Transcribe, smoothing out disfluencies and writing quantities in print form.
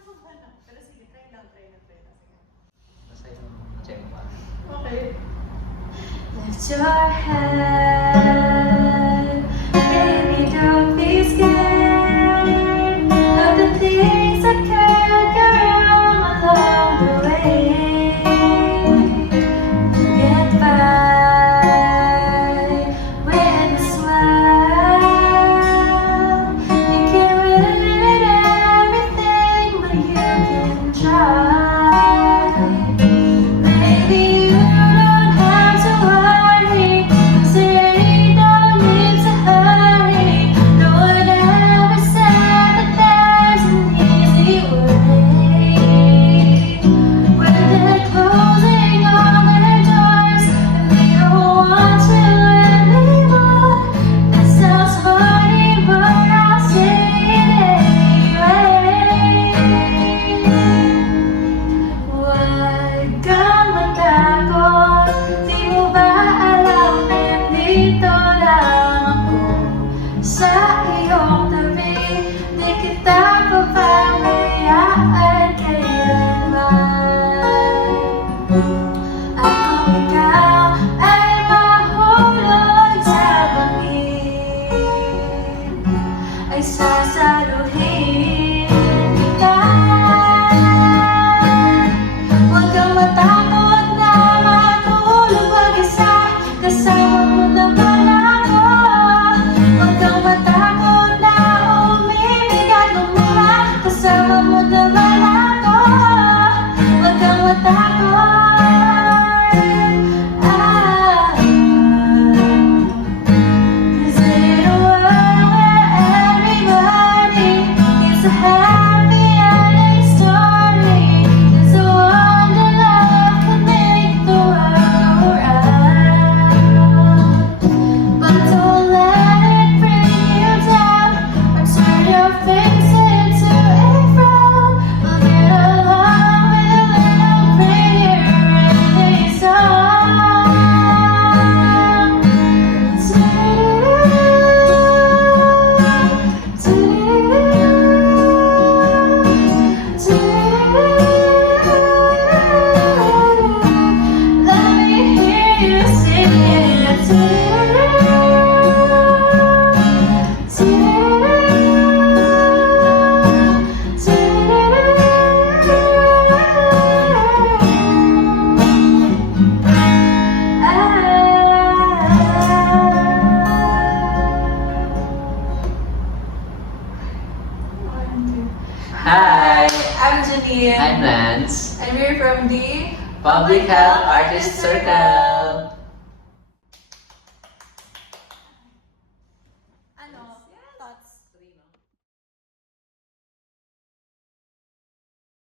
Nakakabahan ako. Pero sige, try lang. Sige. Masaya yung check mo. Okay. Lift your head, baby, don't be scared of the things that could go wrong along the way. Get by with a smile. You can't ruin everything, but you can try. Maybe you don't have to worry, 'cause there ain't no need to hurry. No one ever said that there's an easy way. When they're closing all their doors and they don't want to anymore, that sounds funny, but I'll say it anyway. Huwag kang matakot, di mo ba alam na nandito lang ako sa iyong tabi? Di kita papabayaan kailanman. At kung ikaw ay mahulog sa bangin, ay sasaluhin kita. Huwag kang matakot na matulog mag-isa, kasama mo naman ako. Huwag kang matakot na umibig at lumuha, kasama mo naman ako. Huwag kang matakot. Cause in a world where everybody gets a happy ending story, there's a wonder love can make the world go round. But don't let it bring you down or turn your face into a frown. We'll get along with a little prayer and a song. Let me hear you sing Hi! I'm Janine. I'm Lance. And we're from the Public Health Artist Circle. Ano? Thoughts?